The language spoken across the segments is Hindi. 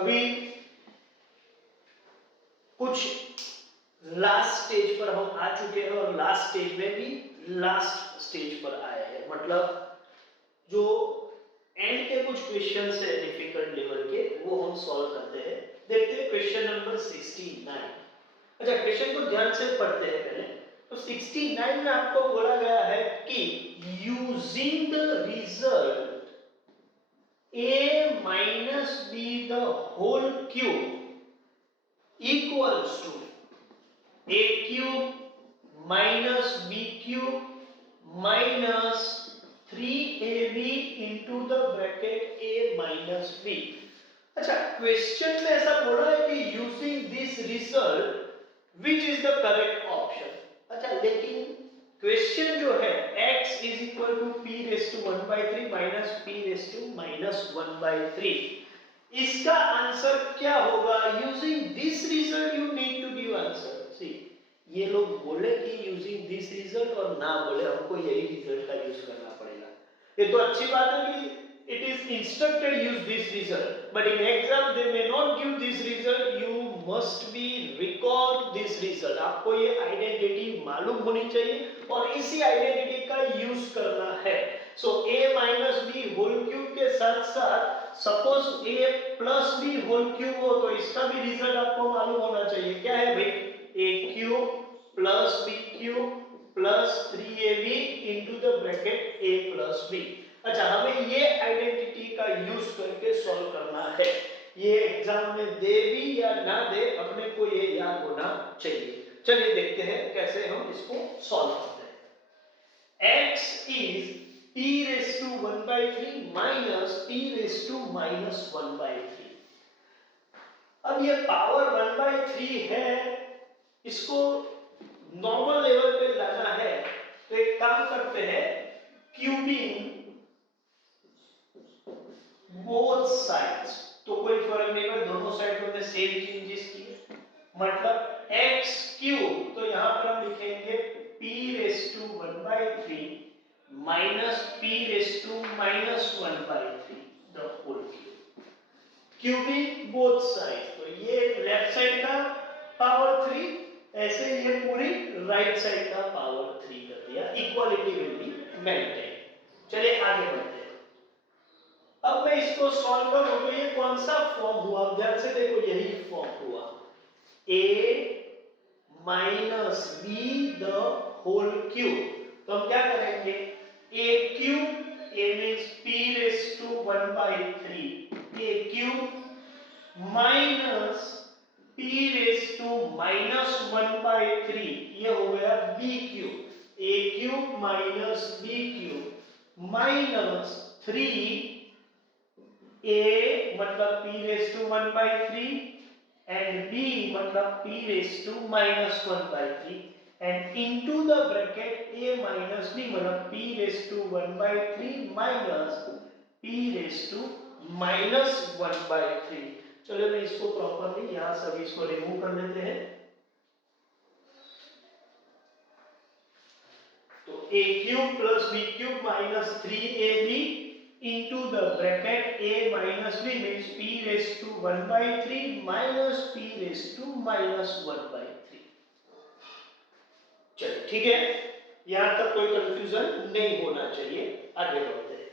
अभी कुछ लास्ट स्टेज पर हम आ चुके हैं और लास्ट स्टेज में भी लास्ट स्टेज पर आए हैं, मतलब जो एंड के कुछ क्वेश्चंस है डिफिकल्ट लेवल के वो हम सॉल्व करते हैं। देखते हैं क्वेश्चन नंबर 69। अच्छा, क्वेश्चन को ध्यान से पढ़ते हैं पहले। तो 69 में आपको बोला गया है कि using the result a minus b the whole cube equals to a cube minus b cube minus 3ab into the bracket a minus b। अच्छा, क्वेश्चन में ऐसा बोला है कि using this result which is the correct option. अच्छा, लेकिन क्वेश्चन जो है x is equal to p raise to 1/3 minus p raise to minus 1/3, इसका आंसर क्या होगा? Using this result you need to give answer. See, ये लोग बोले कि यूजिंग दिस रिजल्ट और ना बोले हमको यही रिजल्ट का यूज करना पड़ेगा। ये तो अच्छी बात है कि it is instructed use this result, but in exam they may not give this result, you must be recall this result। आपको ये आइडेंटिटी मालूम होनी चाहिए और इसी आइडेंटिटी का यूज करना है। So a minus b whole cube के साथ साथ suppose a plus b whole cube हो तो इसका भी रिजल्ट आपको मालूम होना चाहिए। क्या है भाई? a cube plus b cube plus 3ab into the bracket a plus b। अच्छा, हमें ये आइडेंटिटी का यूज करके सॉल्व करना है। ये एग्जाम में दे भी या ना दे, अपने को ये याद होना चाहिए। चलिए देखते हैं कैसे हम इसको सॉल्व करते हैं। x is p raised to 1/3 minus p raised to minus 1/3। अब ये पावर 1/3 है, इसको नॉर्मल लेवल पे लाना है तो एक काम करते हैं, क्यूबिंग बोथ साइड्स। तो कोई फर्क नहीं पड़ता, दोनों साइड में सेम चेंजेस किए, मतलब x क्यूब, तो यहां पर हम लिखेंगे p raise to 1/3 minus p raise to minus 1/3 the whole cube. Cubing both side, तो ये लेफ्ट साइड का पावर 3, ऐसे ये पूरी राइट साइड का पावर 3 कर दिया। Equality will be maintain. चलिए आगे बढ़ते हैं। अब मैं इसको सॉल्व करूं तो ये कौन सा फॉर्म हुआ? ध्यान से देखो, यही फॉर्म हुआ a minus b the whole cube. तो हम क्या करेंगे? a cube, a means p raise to 1/3 a cube minus p raise to minus 1/3, ये हो गया b cube. a cube minus b cube minus 3 a मतलब p raise to 1/3 and b मतलब p raise to minus 1/3 and into the bracket a minus b मतलब p raise to 1/3 minus p raise to minus 1/3। चलो मैं इसको प्रॉपरली यहां सभी इसको रिमूव कर लेते हैं। तो a cube plus b cube minus 3ab into the bracket a minus b means p raised to 1/3 minus p raised to minus 1/3। चलिए ठीक है, यहां तक कोई कंफ्यूजन नहीं होना चाहिए। आगे बढ़ते हैं।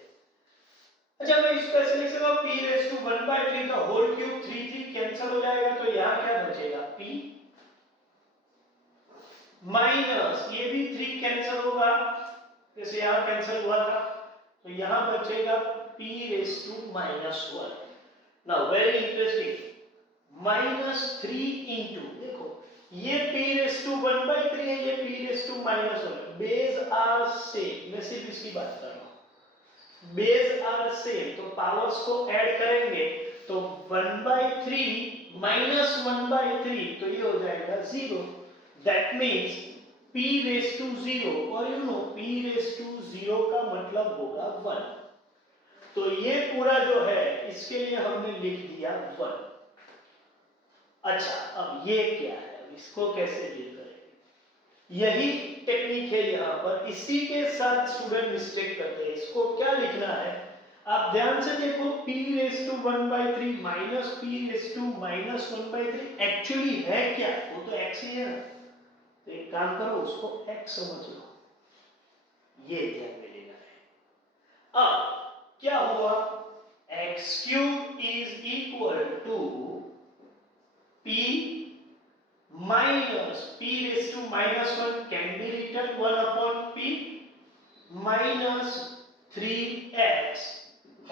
अच्छा, मैं इसका ऐसे लिख सकता हूं p raised to 1/3 का होल क्यूब 3 कैंसिल हो जाएगा, तो यहां क्या बचेगा? p माइनस ये भी 3 कैंसिल होगा, जैसे यहां कैंसिल हुआ था, तो यहां बचेगा p raise to minus 1। Now very interesting, minus 3 into, देखो ये p रेस टू 1/3 है, ये p raise to minus 1, base are same. मैं सिर्फ इसकी बात कर रहा हूं, बेस आर सेम, तो पावर्स को ऐड करेंगे तो 1/3 माइनस 1/3, तो ये हो जाएगा 0। That means p raise to 0, और you know p raise to 0 का मतलब होगा 1। तो ये पूरा जो है इसके लिए हमने लिख दिया 1। अच्छा, अब ये क्या है? अब इसको कैसे डील करेंगे? यही टेक्निक है यहां पर, इसी के साथ स्टूडेंट मिस्टेक करते हैं। इसको क्या लिखना है? आप ध्यान से देखो p raise to 1/3 minus p raise to minus 1/3 actually है क्या? वो तो x ही है ना। तो एक काम करो, उसको x समझ लो, ये ध्यान में लेना है। अब क्या हुआ, x cube is equal to p minus p raised to minus 1 can be written 1 upon p minus 3x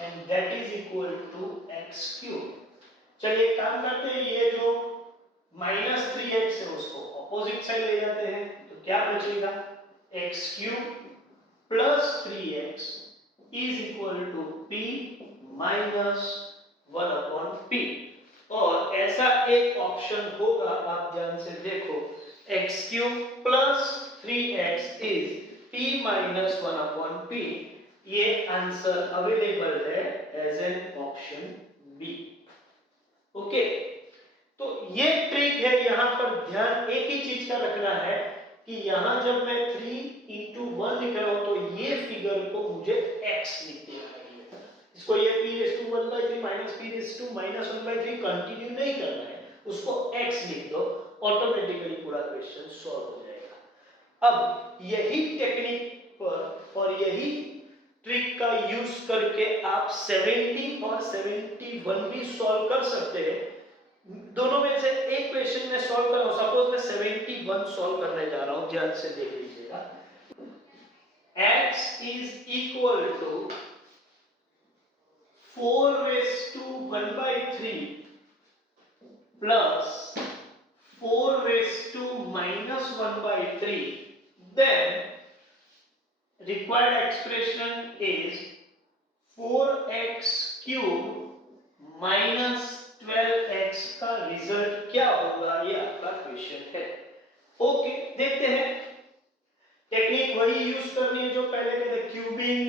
and that is equal to x cube। चलिए काम करते हैं, ये जो माइनस 3x है उसको ऑपोजिट साइड ले जाते हैं, तो क्या बचेगा, x cube plus 3x is equal to p minus 1 upon p। और ऐसा एक ऑप्शन होगा, आप ध्यान से देखो, x cube plus 3x is p minus 1 upon p। ये आंसर अवेलेबल है as an option B. Okay, तो ये ट्रिक है। यहां पर ध्यान एक ही चीज का रखना है कि यहां जब मैं 3 into 1 लिख रहा हूं तो ये फिगर को मुझे x लिख देना है। इसको ये p raise to 1/3 minus p raise to minus 1/3 continue नहीं करना है, उसको x लिख दो, ऑटोमेटिकली पूरा क्वेश्चन सॉल्व हो जाएगा। अब यही टेक्निक पर और यही ट्रिक का यूज करके आप 70 और 71 भी सॉल्व कर सकते हैं। दोनों में से एक क्वेश्चन में सॉल्व कर रहा हूं, सपोज मैं 71 सॉल्व करने जा रहा हूं, ध्यान से देख लीजिएगा। x is equal to 4 raised to 1/3 plus 4 raised to minus 1/3, then required expression is 4x cube minus 12x का रिजल्ट क्या होगा, ये आपका क्वेश्चन है। ओके, देखते हैं। टेक्निक वही यूज करनी है जो पहले कहते, क्यूबिंग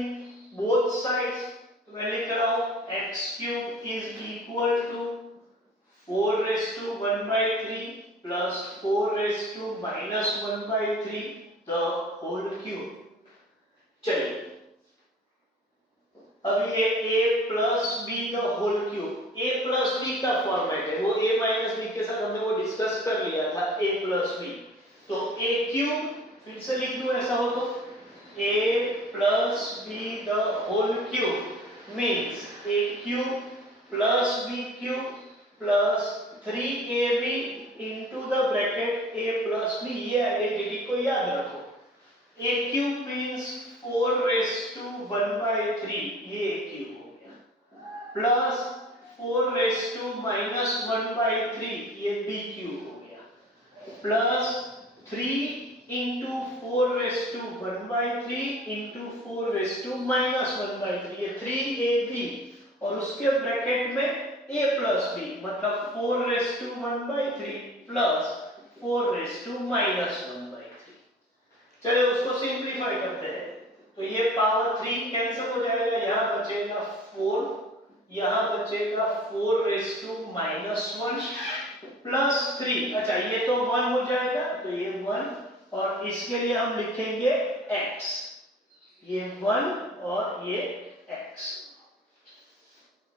बोथ साइड्स। तो मैं लिख रहा हूं x cube is equal to 4 raised to 1/3 plus 4 raised to minus 1/3 the whole cube। चलिए, अब ये a plus b the whole cube, a plus b का फॉर्मेट है, वो a minus b के साथ हमने वो डिस्कस कर लिया था, a plus b। तो a क्यूब फिर से लिख दूं ऐसा हो तो a plus b the whole cube means a cube plus b cube plus 3ab into the bracket a plus b। ये आइडेंटिटी को याद रखो। a cube means 4 raised to 1/3, ये a cube हो गया, plus 4 raised to minus 1/3, ये b cube हो गया, plus 3 into 4 raised to 1/3 into 4 raised to minus 1/3, ये 3ab और उसके ब्रैकेट में a plus b, मतलब 4 raised to 1/3 plus 4 raised to minus 1/3। चलिए उसको सिंप्लीफाई करते हैं, तो ये पावर 3 कैंसिल हो जाएगा, यहां बचेगा 4, यहां बचेगा 4 raised to minus 1 प्लस 3। अच्छा, ये तो 1 हो जाएगा, तो ये 1 और इसके लिए हम लिखेंगे x, ये 1 और ये x।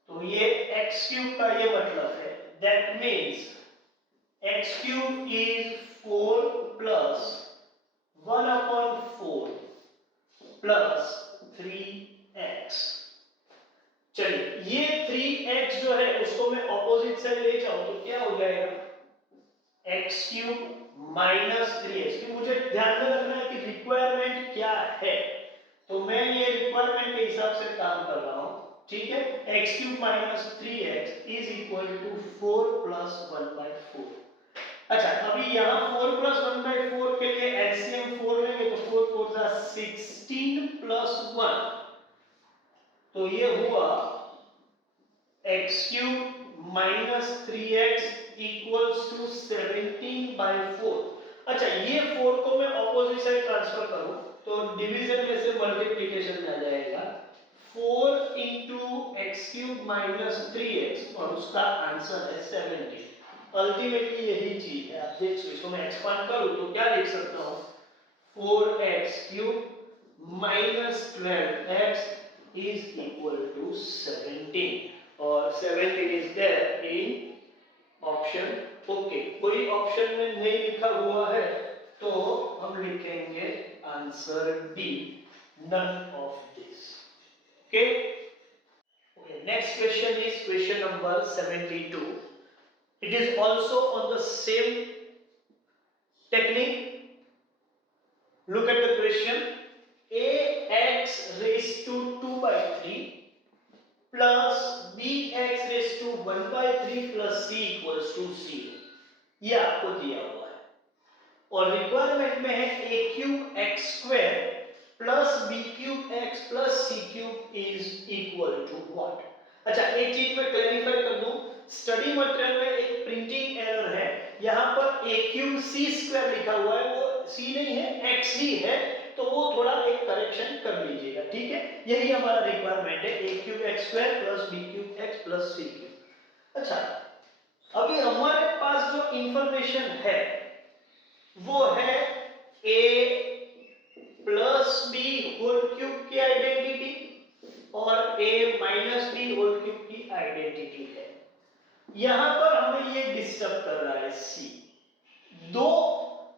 तो ये x क्यूब का ये मतलब है, that means x cube is 4 plus 1 upon 4 plus 3x। चलिए, ये 3x जो है उसको मैं ऑपोजिट साइड ले जाऊं तो क्या हो जाएगा, x क्यूब माइनस 3x। मुझे ध्यान में रखना है कि रिक्वायरमेंट क्या है, तो मैं ये रिक्वायरमेंट के हिसाब से काम कर रहा हूं, ठीक है। x cube minus 3x is equal to 4 plus 1/4। अच्छा, अभी यहाँ 4 प्लस 1/4 के लिए एलसीएम 4 लेंगे तो 4 4 जा 16 प्लस 1, तो ये हुआ x cube minus 3x equals to 17/4। अच्छा, ये 4 को मैं ऑपोजिट साइड ट्रांसफर करूं तो डिवीजन में से मल्टीप्लिकेशन में आ जाएगा, 4 into x cube minus 3x और उसका आंसर है 17। अल्टीमेटली यही चीज है, आप देख सकते, इसको मैं एक्सपांड करूं तो क्या लिख सकता हूं, 4x cube minus 12x is equal to 17 और 17 is there in option okay. कोई ऑप्शन में नहीं लिखा हुआ है तो हम लिखेंगे answer D, none of this. Okay okay, next question is question number 72। It is also on the same technique. Look at the question. Ax raised to 2 by 3 plus bx raised to 1 by 3 plus c equals to 0, ये आपको दिया हुआ है और रिक्वायरमेंट में है a cube x square plus b cube x plus c cube is equal to what. अच्छा, एक चीज मैं क्लैरिफाई कर दूं, स्टडी मटेरियल में एक प्रिंटिंग एरर है। यहाँ पर a क्यूब c स्क्वायर लिखा हुआ है, वो c नहीं है x ही है, तो वो थोड़ा एक करेक्शन कर लीजिएगा, ठीक है। यही हमारा रिक्वायरमेंट है, a cube x square plus b cube x plus c cube. अच्छा, अभी हमारे पास जो इंफॉर्मेशन है वो है a plus b whole cube की आइडेंटिटी और a minus b whole cube की आइडेंटिटी है। यहां पर हमें ये डिस्टर्ब कर रहा है c। दो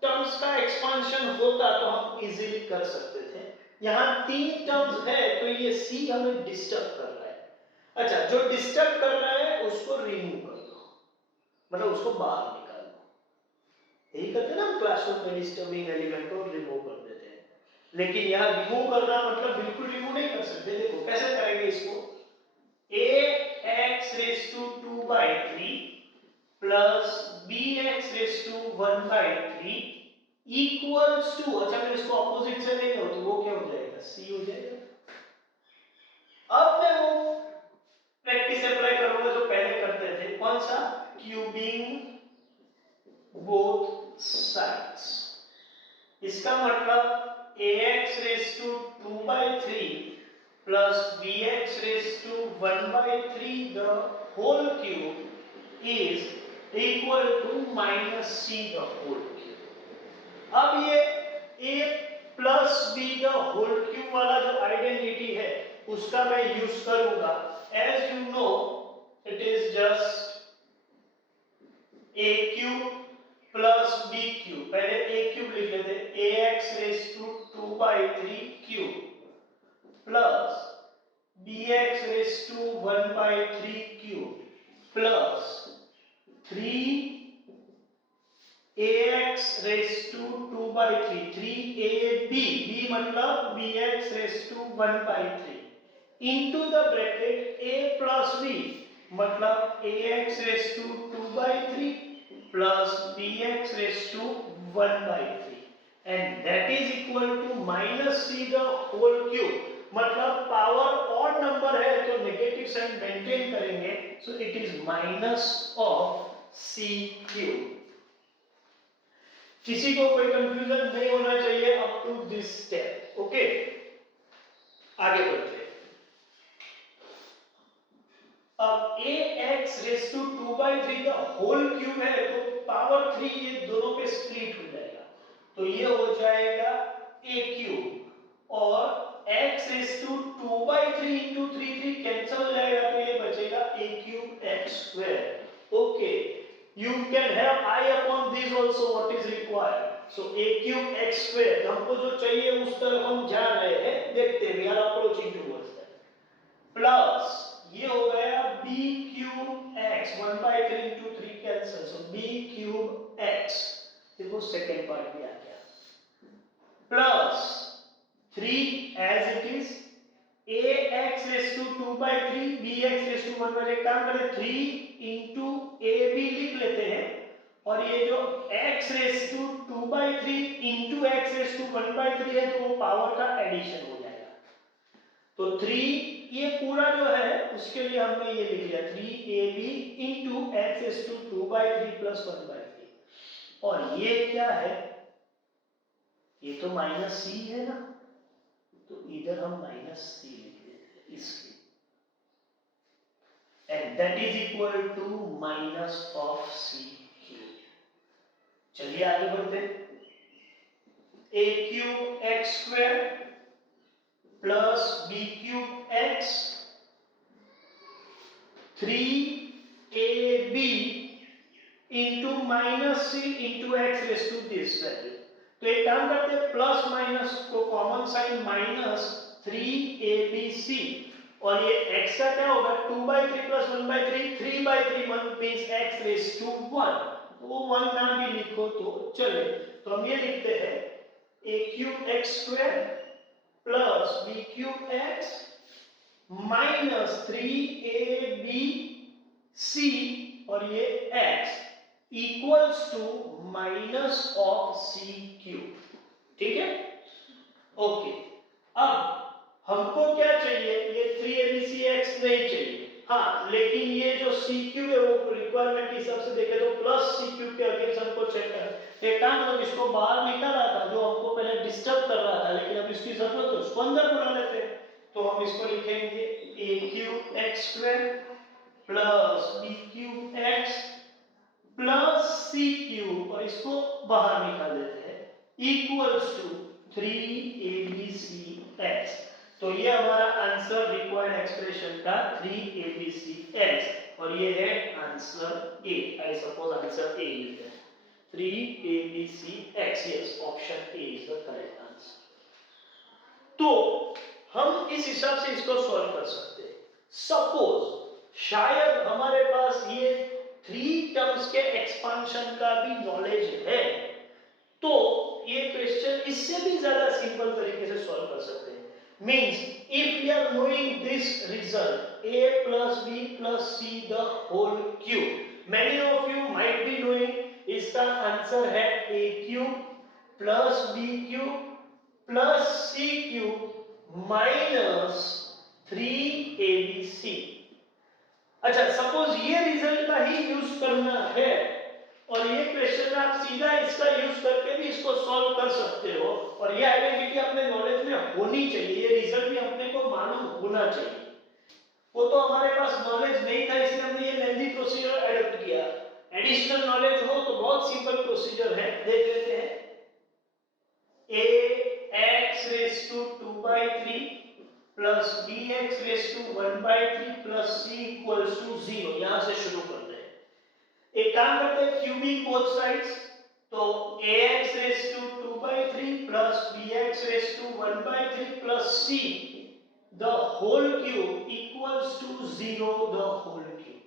टर्म्स का एक्सपांशन होता तो हम इजीली कर सकते थे, यहां तीन टर्म्स है तो ये c हमें डिस्टर्ब कर रहा है। अच्छा, जो डिस्टर्ब कर रहा है उसको रिमूव कर दो, मतलब उसको बाहर निकाल दो। यही करते ना हम क्लासरूम में डिस्टर्बिंग एलिमेंट को रिमूव कर देते हैं, लेकिन यहां रिमूव करना मतलब बिल्कुल रिमूव नहीं कर सकते। देखो कैसे करेंगे इसको, ax raised to 2 by 3 plus bx raised to 1 by 3 equals to, अच्छा मैं इसको ऑपोजिट से ले लो तो वो क्या हो जाएगा, c हो जाएगा। अब मैं वो प्रैक्टिस अप्लाई करूंगा जो पहले करते थे, कौन सा, क्यूबिंग बोथ साइड्स। इसका मतलब ax raised to 2 by 3 plus bx raised to 1 by 3 the whole cube is equal to minus c the whole cube। अब ये a plus b the whole cube वाला जो आइडेंटिटी है उसका मैं यूज करूंगा। as you know it is just a cube plus b cube, पहले a क्यूब लिख लेते, ax raised to 2 by 3 cube plus bx raised to 1 by 3 cube plus 3 ax raised to 2 by 3, 3ab, b मतलब bx raised to 1 by 3 into the bracket a plus b मतलब ax raised to 2 by 3 plus bx raised to 1 by 3 and that is equal to minus c the whole cube। मतलब पावर ऑड नंबर है तो नेगेटिव साइन मेंटेन करेंगे, so it is minus of c cube. किसी को कोई कंफ्यूजन नहीं होना चाहिए up to this step. Okay, आगे बढ़ते हैं। अब ax raised to 2 by 3 का होल क्यूब है तो पावर 3 ये दोनों पे स्प्लिट हो जाएगा, तो ये हो जाएगा a क्यूब और x raised to 2 by 3 into 3 3 cancel हो जाएगा तो ये बचेगा a cube x square. Okay, you can have I upon this also what is required, so a cube x square हमको जो चाहिए उस तरफ हम जा रहे हैं, देखते हैं, we are approaching towards that, plus ये हो गया b cube x 1 by 3 into 3 cancel, so b cube x, देखो सेकेंड पार्ट भी आ गया, plus 3 as it is ax raised to 2 by 3 bx raised to 1 by 3, काम करें 3 into ab लिख लेते हैं और ये जो x raised to 2 by 3 into x raised to 1 by 3 है तो वो पावर का एडिशन हो जाएगा, तो 3 ये पूरा जो है उसके लिए हमने ये लिख लिया 3ab into x raised to 2 by 3 plus 1 by 3 और ये क्या है, ये तो माइनस c है ना, तो इधर हम माइनस c लिख देते हैं इसके, and that is equal to minus of c cube. चलिए आगे बढ़ते हैं, a cube x square plus b cube x 3ab into minus c into x raised to this value. तो एक काम करते हैं, प्लस माइनस को कॉमन साइन माइनस 3abc और ये x का क्या होगा 2/3 plus 1/3 3/3 means x raised to 1, तो वो 1 ना भी लिखो तो चले। तो हम ये लिखते हैं a cube x square plus b cube x minus 3abc और ये x equals to minus of c cube. ठीक है, ओके। अब हमको क्या चाहिए, ये 3abcx नहीं चाहिए, हाँ, लेकिन ये जो सी क्यूब है वो रिक्वायरमेंट के हिसाब से देखे तो प्लस सी क्यूब के अगेंस्ट हमको चेक करना। एक काम करो, इसको बाहर निकाला था जो हमको पहले डिस्टर्ब कर रहा था, लेकिन अब इसकी जरूरत है उसको अंदर बुला लेते हैं। तो हम इसको लिखेंगे a cube x square plus b cube x plus c cube और इसको बाहर निकाल देते हैं इक्वल्स टू 3abcx। तो ये हमारा आंसर रिक्वायर्ड एक्सप्रेशन का 3abcx और ये है answer A. I suppose answer A is that 3abcx। Yes, option A is the correct answer. तो हम इस हिसाब से इसको सॉल्व कर सकते हैं। सपोज शायद हमारे पास ये 3 टर्म्स के एक्सपांशन का भी नॉलेज है, तो ये क्वेश्चन इससे भी ज्यादा सिंपल तरीके से सॉल्व कर सकते हैं। Means if we are knowing this result a plus b plus c the whole cube, many of you might be knowing इसका आंसर है a cube plus b cube plus c cube minus 3abc। अच्छा, सपोज ये रिजल्ट का ही यूज करना है और ये क्वेश्चन आप सीधा इसका यूज करके भी इसको सॉल्व कर सकते हो और ये आइडेंटिटी अपने नॉलेज में होनी चाहिए, ये रिजल्ट भी अपने को मालूम होना चाहिए। वो तो हमारे पास नॉलेज नहीं था इसलिए हमने ये लेंथी प्रोसीजर अडॉप्ट किया। एडिशनल नॉलेज हो तो बहुत सिंपल प्रोसीजर है, देख लेते हैं। ax raised to 2/3 plus bx raised to 1/3 plus c equals to 0। यहां से शुरू करते हैं। एक काम करते हैं, क्यूबिंग बोथ साइड्स, तो ax raised to 2/3 plus bx raised to 1/3 plus c the whole cube equals to 0 the whole cube,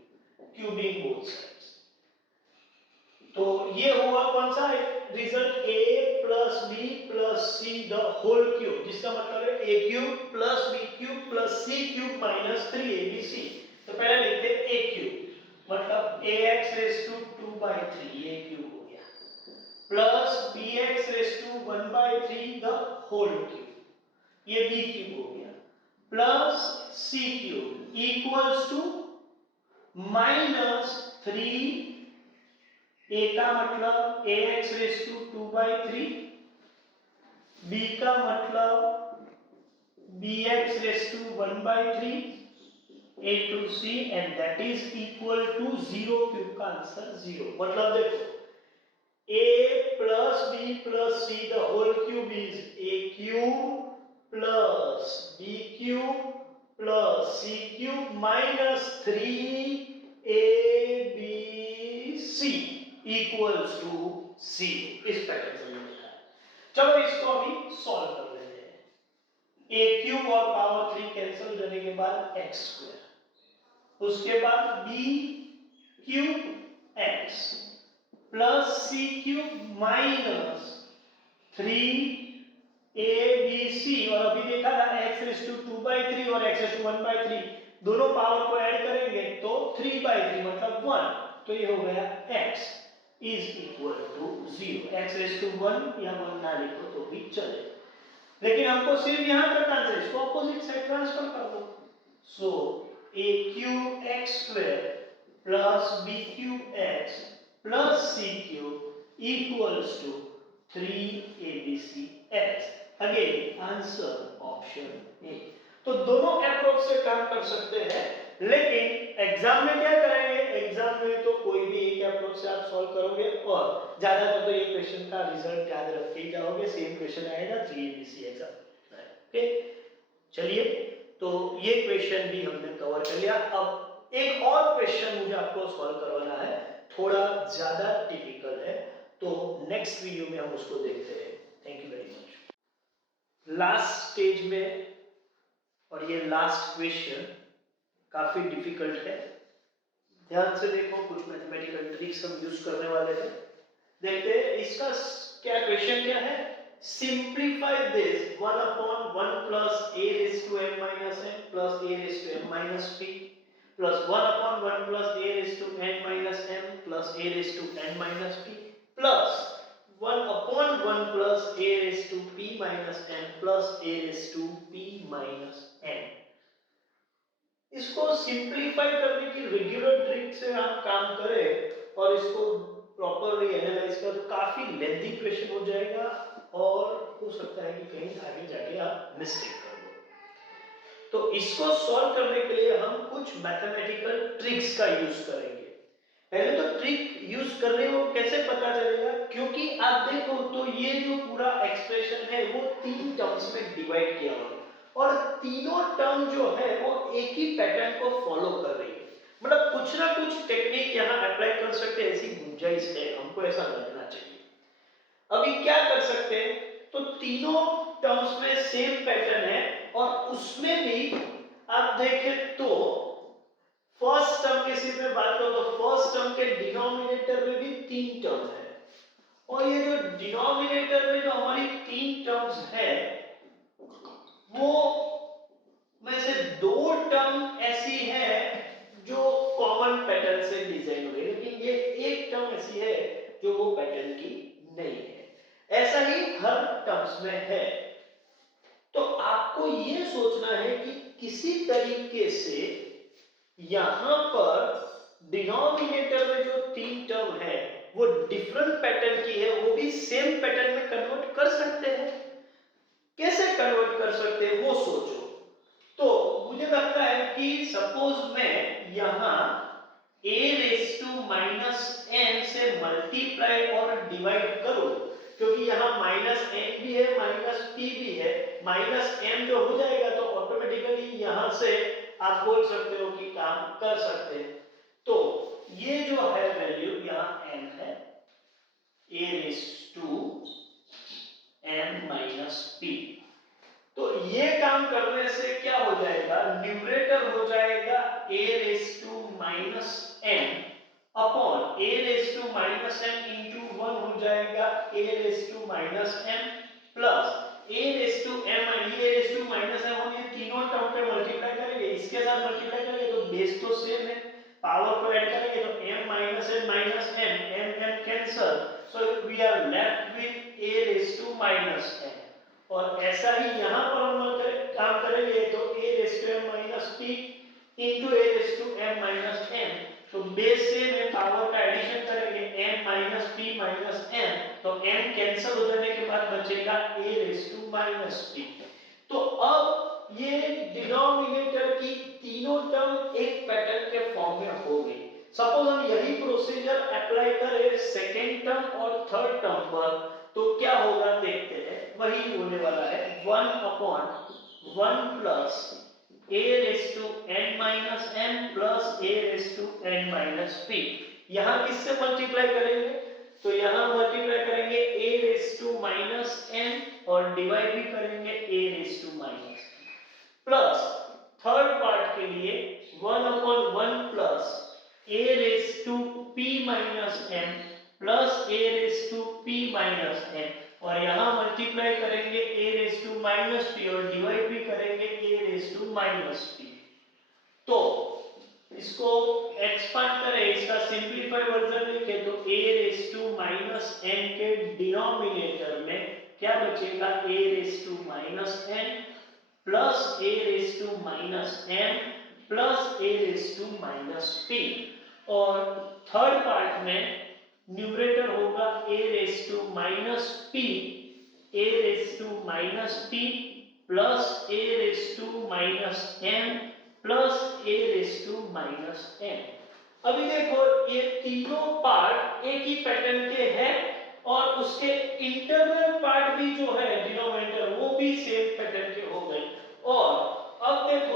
cubing both sides. तो ये हुआ कौन सा result, a plus b plus c the whole cube, जिसका मतलब है a cube plus b cube plus c cube minus 3abc। तो पहले लिखते हैं a क्यूब मतलब ax रेज टू 2/3 ये क्यूब हो गया plus bx raise to 1/3 the whole cube ये b क्यूब हो गया plus c cube equals to minus 3 a का मतलब ax रेज टू 2/3, b का मतलब bx raise to 1/3 a to c and that is equal to 0। Cube का आंसर 0। मतलब देखो a plus b plus c the whole cube is a cube plus b cube plus c cube minus 3abc equals to 0। इस पैटर्न से लिखा है। चलो इसको अभी सॉल्व कर लेते हैं। a क्यूब और पावर 3 कैंसिल करने के बाद x स्क्वायर, उसके बाद b cube x plus c cube minus 3abc और अभी देखा था x रेज टू 2/3 और x रेज टू 1/3 दोनों पावर को ऐड करेंगे तो 3/3 मतलब 1, तो ये हो गया x is equal to 0। x raised to 1 या 1 ना लिखो तो भी चले, लेकिन हमको सिर्फ यहाँ तक आंसर, इसको ऑपोजिट साइड ट्रांसफर कर दो। So a cube x square plus b cube x plus c cube equals to 3abcx। Again answer option A. तो दोनों अप्रोच से काम कर सकते हैं, लेकिन एग्जाम में क्या करेंगे, एग्जाम में तो कोई भी एक अप्रोच से आप सॉल्व करोगे और ज्यादातर तो ये क्वेश्चन का रिजल्ट याद रख के जाओगे, सेम क्वेश्चन आएगा 3abc एग्जाम। ओके, चलिए तो ये क्वेश्चन भी हमने कवर कर लिया। अब एक और क्वेश्चन मुझे आपको सॉल्व करवाना है, थोड़ा ज्यादा टिपिकल है, तो नेक्स्ट वीडियो में हम उसको देखते हैं। Thank you very much. Last stage में, और ये लास्ट क्वेश्चन काफी डिफिकल्ट है, ध्यान से देखो, कुछ मैथमेटिकल ट्रिक्स हम यूज करने वाले हैं। देखते हैं इसका क्या क्वेश्चन क्या है। Simplify this 1 upon 1 plus a raised to m minus n plus a raised to m minus p plus 1 upon 1 plus a raised to n minus m plus a raised to n minus p plus 1 upon 1 plus a raised to p minus n plus a raised to p minus n। इसको सिंप्लीफाई करने की रेगुलर ट्रिक से आप काम करें और इसको प्रॉपरली एनालाइज कर, तो काफी लेंथी क्वेश्चन हो जाएगा और हो सकता है कि कहीं आगे जाके आप मिस्टेक कर दो। तो इसको सॉल्व करने के लिए हम कुछ मैथमेटिकल ट्रिक्स का यूज करेंगे। पहले तो ट्रिक यूज कर रहे हो कैसे पता चलेगा, क्योंकि आप देखो तो ये जो पूरा एक्सप्रेशन है वो 3 टर्म्स में डिवाइड किया हुआ है और तीनों टर्म जो है वो एक ही पैटर्न को फॉलो कर रही है। मतलब कुछ ना कुछ टेक्निक यहाँ अप्लाई कर सकते हैं, ऐसी गुंजाइश है, हमको ऐसा लगना चाहिए। अभी क्या कर सकते हैं, तो तीनों टर्म्स में सेम पैटर्न है और उसमें भी आप देखें तो फर्स्ट टर्म की सिर्फ मैं बात करूं तो फर्स्ट टर्म के डिनोमिनेटर में भी 3 टर्म है और ये जो डिनोमिनेटर में जो हमारी 3 टर्म्स है वो में से 2 टर्म ऐसी है जो कॉमन पैटर्न से डिजाइन हुई, लेकिन ये एक टर्म ऐसी है जो वो पैटर्न की नहीं है। ऐसा ही हर टर्म्स में है। तो आपको ये सोचना है कि किसी तरीके से यहां पर डिनोमिनेटर में जो 3 टर्म है वो डिफरेंट पैटर्न की है, वो भी सेम पैटर्न में कन्वर्ट कर सकते हैं। कैसे कन्वर्ट कर सकते हैं वो सोचो। तो मुझे लगता है कि सपोज मैं यहां a raise to minus n से मल्टीप्लाई और डिवाइड करूं, क्योंकि यहां माइनस n भी है माइनस p भी है, माइनस m जो हो जाएगा तो ऑटोमेटिकली यहां से आप बोल सकते हो कि काम कर सकते हैं। तो ये जो है वैल्यू यहां m है, a raise to m minus p। तो ये काम करने से क्या हो जाएगा, न्यूमरेटर हो जाएगा a raise to minus n upon a raise to minus n into 1 हो जाएगा a raise to minus m plus a raise to m, ये रेस टू माइनस m, हम ये तीनों टर्म पे मल्टीप्लाई करेंगे, इसके साथ मल्टीप्लाई करेंगे तो बेस तो सेम है, पावर को ऐड करेंगे तो m minus n minus m cancel, so we are left with a raise to minus n। और ऐसा ही यहां पर हम काम करेंगे तो a raise to m minus p into a raise to m minus n, तो बेस से में पावर का एडिशन करेंगे m minus p minus m, तो m कैंसिल हो जाने के बाद बचेगा a raise to minus p। तो अब ये डिनोमिनेटर की तीनों टर्म एक पैटर्न के फॉर्म में हो गई। सपोज हम यही प्रोसीजर अप्लाई करें सेकेंड टर्म और थर्ड टर्म पर, तो क्या होगा देखते हैं। वही होने वाला है 1 upon 1 plus a raise to n minus m plus a raise to n minus p। यहां किससे मल्टीप्लाई करेंगे, तो यहां मल्टीप्लाई करेंगे a raise to minus n और डिवाइड भी करेंगे a raise to minus plus third part के लिए 1 upon 1 plus a raise to p minus n plus a raise to p minus n और यहां मल्टीप्लाई करेंगे a raise to minus p और डिवाइड भी करेंगे a raise to minus p। तो इसको एक्सपांड करें, इसका सिंपलीफाइड वर्जन लिखे तो a raise to minus n के डिनोमिनेटर में क्या बचेगा a raise to minus n plus a raise to minus m plus a raise to minus p और थर्ड पार्ट में न्यूमरेटर होगा a raise to minus p a raise to minus p plus a raise to minus m plus a raise to minus n। अभी देखो ये तीनों पार्ट एक ही पैटर्न के हैं और उसके इंटरनल पार्ट भी जो है डिनोमिनेटर वो भी सेम पैटर्न के हो गए। और अब देखो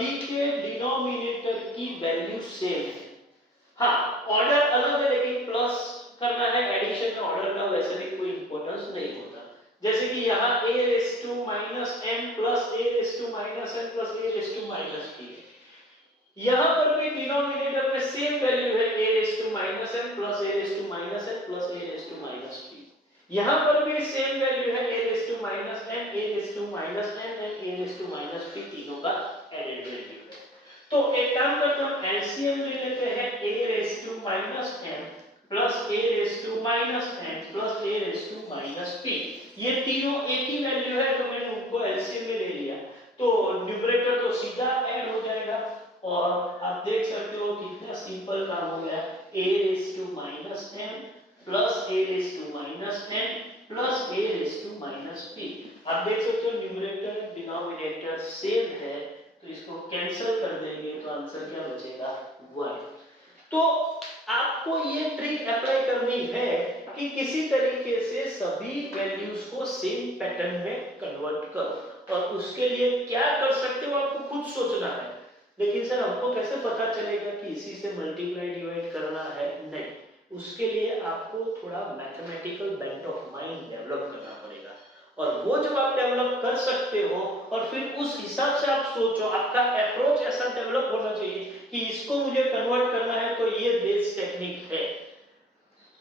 सभी के डिनोमिनेटर की वैल्यू सेम है। हाँ, ऑर्डर अलग है लेकिन प्लस करना है, एडिशन में ऑर्डर का वैसे भी कोई इंपॉर्टेंस नहीं होता। जैसे कि यहाँ a raise to minus m plus a raise to minus n plus a raise to minus p, यहाँ पर भी डिनोमिनेटर में सेम वैल्यू है a raise to minus m plus a raise to minus n plus a raise to minus p, यहाँ पर भी सेम वैल्यू है a raise to minus n, a raise to minus n and a raise to minus p, तीनों का एडेड वैल्यू है। तो एक काम करते हैं, एलसीएम ले लेते हैं a raise to minus m plus a raise to minus n plus a raise to minus p, ये तीनों एक ही वैल्यू है तो मैंने उनको एलसीएम में ले लिया, तो न्यूमरेटर तो सीधा ऐड हो जाएगा और आप देख सकते हो कितना सिंपल काम हो गया, a raise to minus m plus a raise to minus n plus a raise to minus p। आप देख सकते हो न्यूमरेटर डिनोमिनेटर सेम है, तो इसको कैंसिल कर देंगे तो आंसर क्या बचेगा 1। तो आपको ये ट्रिक अप्लाई करनी है कि किसी तरीके से सभी वैल्यूज को सेम पैटर्न में कन्वर्ट करो, और उसके लिए क्या कर सकते हो आपको खुद सोचना है। लेकिन सर हमको कैसे पता चलेगा कि इसी से मल्टीप्लाई डिवाइड करना है? नहीं, उसके लिए आपको थोड़ा mathematical bent of mind develop करना पड़ेगा, और वो जब आप डेवलप कर सकते हो और फिर उस हिसाब से आप सोचो, आपका अप्रोच ऐसा डेवलप होना चाहिए कि इसको मुझे कन्वर्ट करना है तो ये बेस टेक्निक है।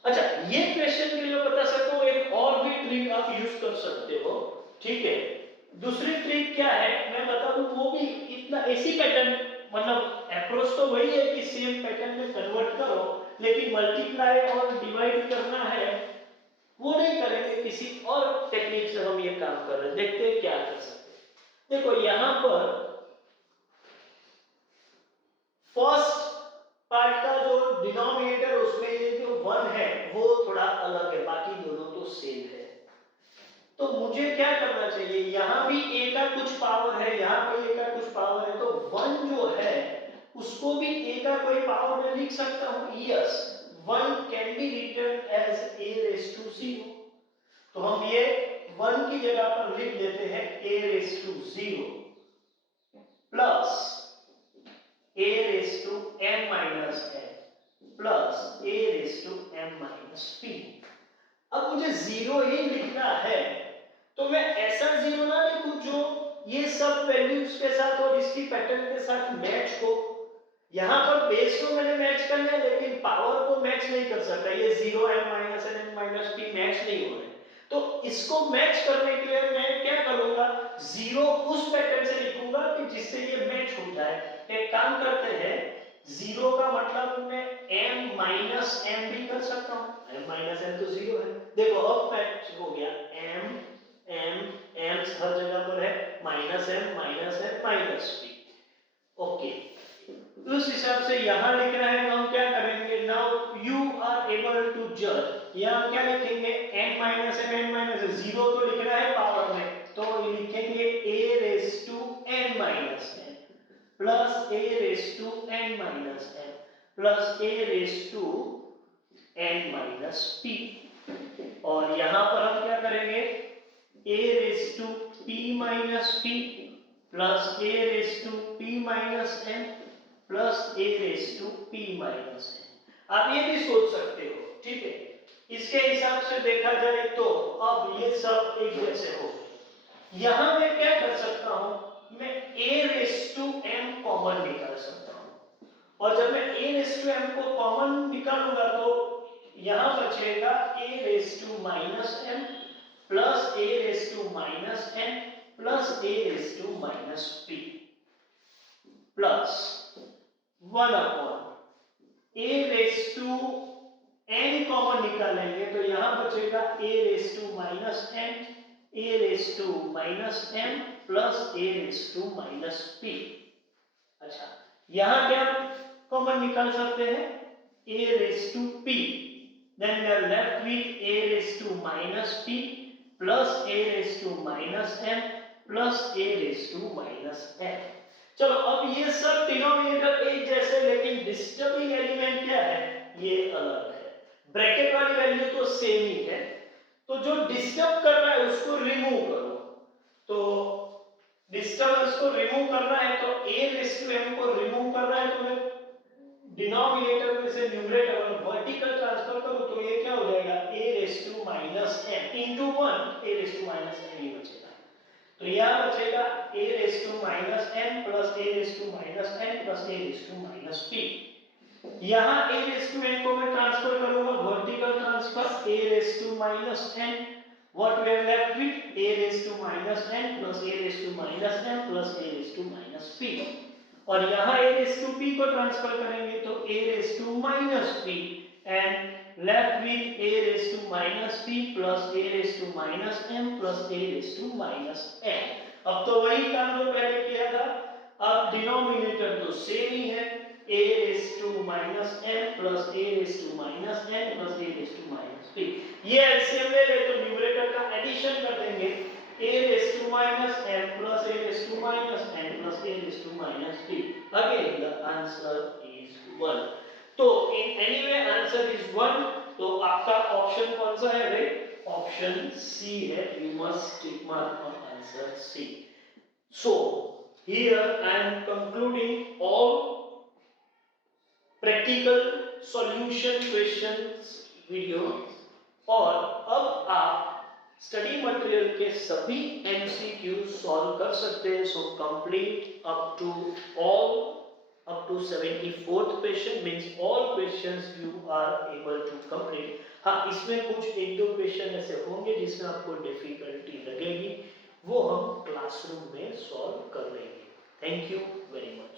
अच्छा, ये क्वेश्चन के लिए मैं बता सकता हूँ एक और भी ट्रिक आप यूज कर सकते हो, ठीक है। दूसरी ट्रिक क्या है मैं बता दूं, वो भी इतना ऐसी पैटर्न, मतलब अप्रोच तो वही है कि सेम पैटर्न में कन्वर्ट करो, लेकिन मल्टीप्लाई और डिवाइड करना है वो नहीं करेंगे, किसी और टेक्निक से हम ये काम कर रहे हैं। देखते हैं क्या कर सकते हैं। देखो यहां पर फर्स्ट पार्ट का जो डिनोमिनेटर उसमें ये जो 1 है वो थोड़ा अलग है, बाकी दोनों तो सेम है। तो मुझे क्या करना चाहिए, यहां भी a का कुछ पावर है, यहां पे a का कुछ पावर है, तो 1 जो है उसको भी a का कोई पावर में लिख सकता हूं। Yes, 1 can be written as a raise to 0, तो हम ये 1 की जगह पर लिख देते हैं a raise to 0 plus a raise to m minus n plus a raise to m minus p। अब मुझे 0 ही लिखना है, तो मैं ऐसा 0 ना लिखूं जो ये सब वैल्यूज के साथ और इसकी पैटर्न के साथ मैच हो। यहां पर बेस को मैंने मैच कर लिया लेकिन पावर को मैच नहीं कर सकता, ये 0 m minus n m minus p match नहीं हो रहे। तो इसको मैच करने के लिए मैं क्या करूंगा, 0 उस पैटर्न से लिखूंगा कि जिससे ये मैच हो जाए। एक काम करते हैं, 0 का मतलब मैं m माइनस m भी कर सकता हूं, m माइनस m तो 0 है। देखो अब मैच हो गया, m m m हर जगह पर है, minus m minus p। Okay, उस हिसाब से यहां लिखना है तो हम क्या करेंगे, now you are able to जज। यहां क्या लिखेंगे, n minus m, n minus 0 तो लिखना है पावर में, तो लिखेंगे a raise to n minus n plus a raise to n minus n plus a raise to n minus p। और यहां पर हम क्या करेंगे, a raise to p minus p plus a raise to p minus n plus a raise to p minus n। आप ये भी सोच सकते हो, ठीक है। इसके हिसाब से देखा जाए तो अब ये सब एक जैसे हो। यहां मैं क्या कर सकता हूं, मैं a raise to m common निकाल सकता हूं, और जब मैं a रेज टू m को कॉमन निकालूंगा तो यहां बचेगा a raise to minus m plus a raise to minus n plus a raise to minus p plus 1 upon a raise to n common निकालेंगे तो यहां बचेगा a raise to minus n, a raise to minus m plus a raise to minus p। अच्छा, यहां क्या कॉमन निकाल सकते हैं, a raise to p, then we are left with a raised to minus p plus a raised to minus m plus a raised to minus n। चलो अब ये सब डिनोमिनेटर एक जैसे, लेकिन डिस्टर्बिंग एलिमेंट क्या है, ये अलग है। ब्रैकेट वाली वैल्यू तो सेम ही है, तो जो डिस्टर्ब कर रहा है उसको रिमूव करो। तो डिस्टर्बेंस प्लस को रिमूव करना है तो a रेस टू m को रिमूव करना है तो मैं डिनोमिनेटर में से न्यूमरेटर में वर्टिकल ट्रांसफर करूं तो ये क्या हो जाएगा a raise to minus m into 1 a raise to minus m ही बचेगा। तो यहाँ बचेगा a raise to minus m plus a raise to minus n plus a raise to minus p। यहाँ a रेस टू n को मैं ट्रांसफर करूंगा vertical transfer a raise to minus n, what we are left with a raised to minus n plus a raised to minus m plus a raised to minus p। और यहाँ a raised to p को ट्रांसफर करेंगे तो a raised to minus p and left with a raised to minus p plus a raised to minus m plus a raised to minus n। अब तो वही काम जो पहले किया था, अब डिनोमिनेटर तो सेम ही है a raised to minus m plus a raised to minus n plus a raised to minus p। ये एलसीएम ले ले तो न्यूमरेटर का एडिशन कर देंगे a raised to minus m plus a raised to minus n plus a raised to minus p। Again the answer is 1। तो in anyway answer is 1। तो आपका ऑप्शन कौन सा है भाई? ऑप्शन सी है। You must tick mark on answer C। So here I am concluding all practical solution questions video। और अब आप स्टडी मटेरियल के सभी एमसीक्यू सॉल्व कर सकते हैं। So complete up to 74th question means all questions you are able to complete. हाँ, इसमें कुछ एक दो क्वेश्चन ऐसे होंगे जिसमें आपको डिफिकल्टी लगेगी, वो हम क्लासरूम में सॉल्व कर लेंगे। Thank you very much.